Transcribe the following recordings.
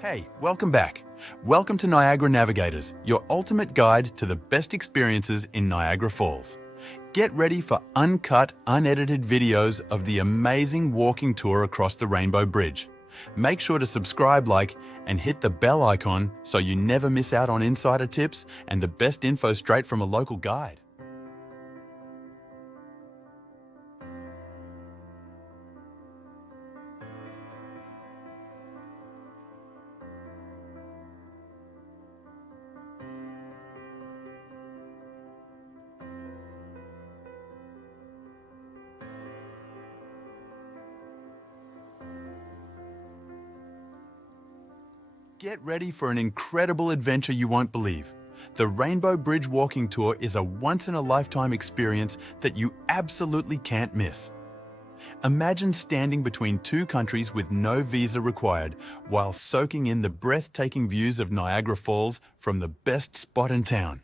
Hey, welcome back. Welcome to Niagara Navigators, your ultimate guide to the best experiences in Niagara Falls. Get ready for uncut, unedited videos of the amazing walking tour across the Rainbow Bridge. Make sure to subscribe, like, and hit the bell icon so you never miss out on insider tips and the best info straight from a local guide. Get ready for an incredible adventure you won't believe. The Rainbow Bridge Walking Tour is a once-in-a-lifetime experience that you absolutely can't miss. Imagine standing between two countries with no visa required while soaking in the breathtaking views of Niagara Falls from the best spot in town.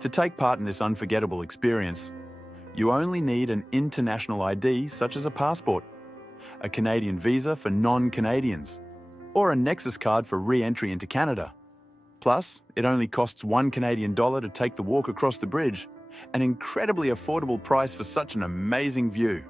To take part in this unforgettable experience, you only need an international ID such as a passport, a Canadian visa for non-Canadians, or a Nexus card for re-entry into Canada. Plus, it only costs $1 to take the walk across the bridge, an incredibly affordable price for such an amazing view.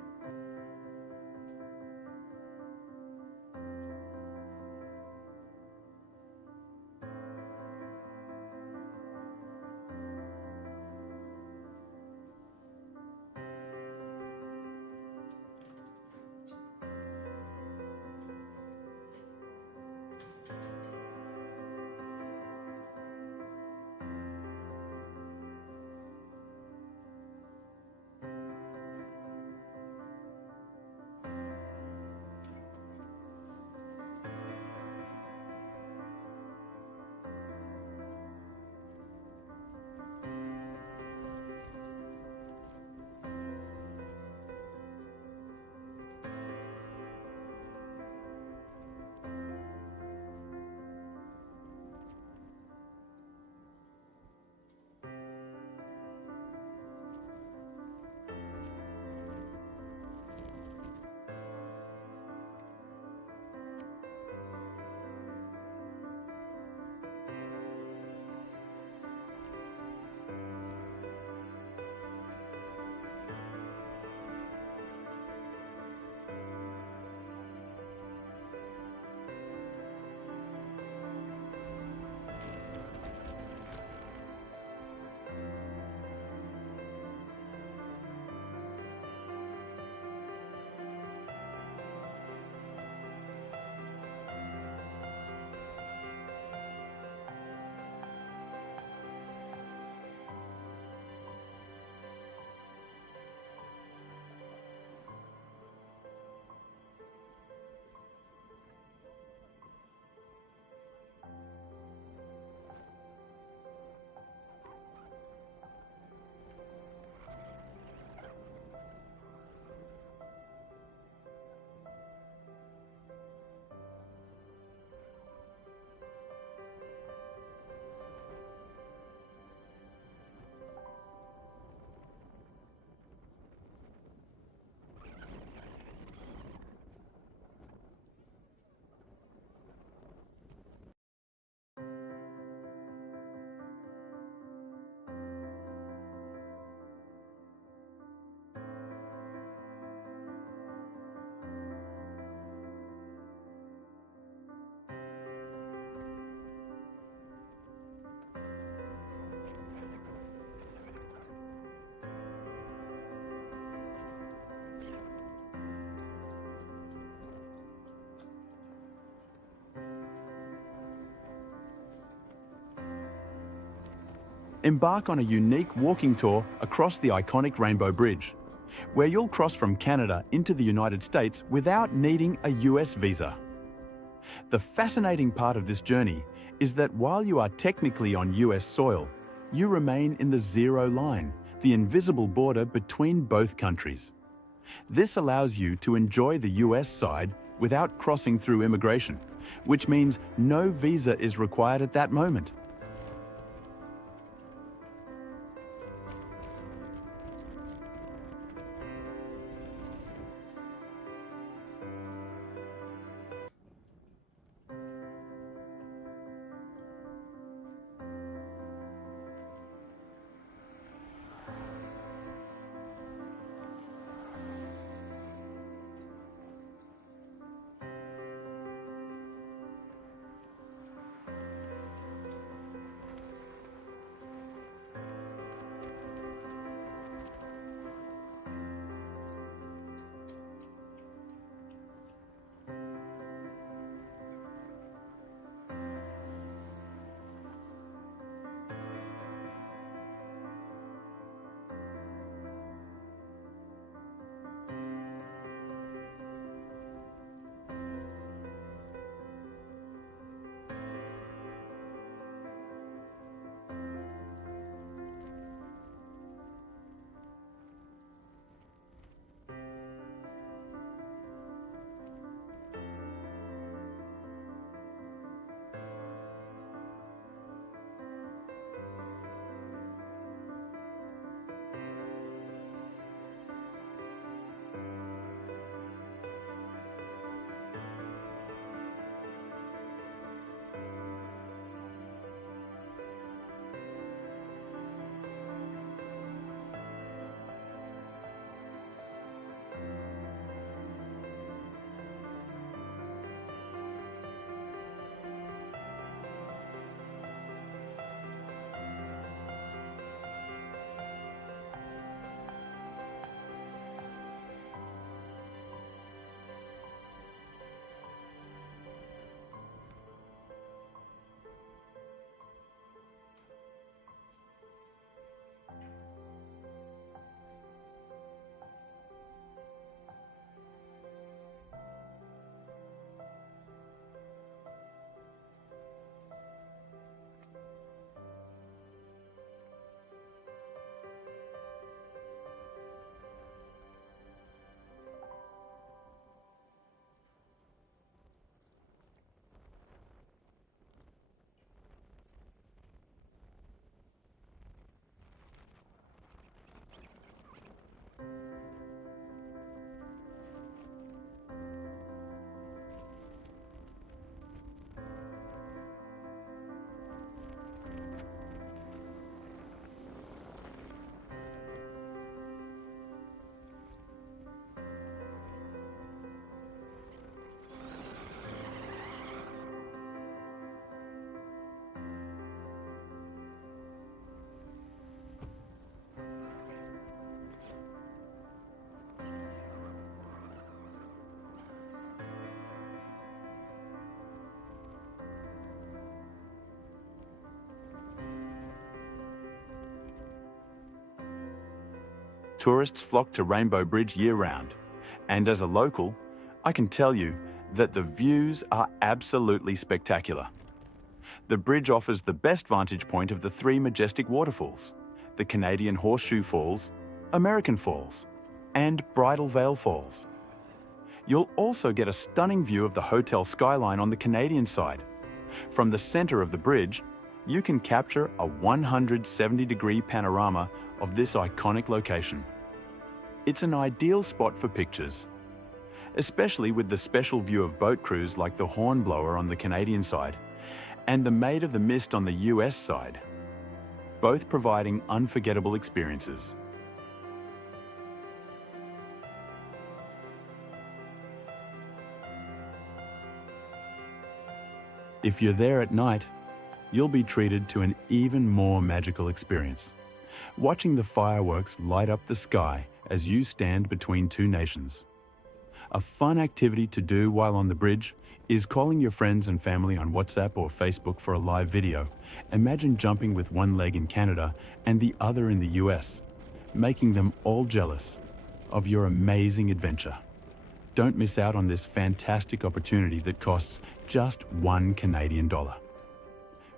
Embark on a unique walking tour across the iconic Rainbow Bridge, where you'll cross from Canada into the United States without needing a US visa. The fascinating part of this journey is that while you are technically on US soil, you remain in the zero line, the invisible border between both countries. This allows you to enjoy the US side without crossing through immigration, which means no visa is required at that moment. Tourists flock to Rainbow Bridge year-round, and as a local, I can tell you that the views are absolutely spectacular. The bridge offers the best vantage point of the three majestic waterfalls, the Canadian Horseshoe Falls, American Falls, and Bridal Veil Falls. You'll also get a stunning view of the hotel skyline on the Canadian side. From the center of the bridge, you can capture a 170-degree panorama of this iconic location. It's an ideal spot for pictures, especially with the special view of boat crews like the Hornblower on the Canadian side and the Maid of the Mist on the US side, both providing unforgettable experiences. If you're there at night, you'll be treated to an even more magical experience, watching the fireworks light up the sky as you stand between two nations. A fun activity to do while on the bridge Is calling your friends and family on WhatsApp or Facebook for a live video? Imagine jumping with one leg in Canada and the other in the US, making them all jealous of your amazing adventure. Don't miss out on this fantastic opportunity that costs just $1 Canadian.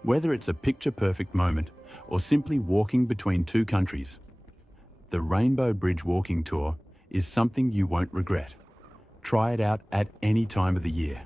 Whether it's a picture-perfect moment or simply walking between two countries, the Rainbow Bridge Walking Tour is something you won't regret. Try it out at any time of the year.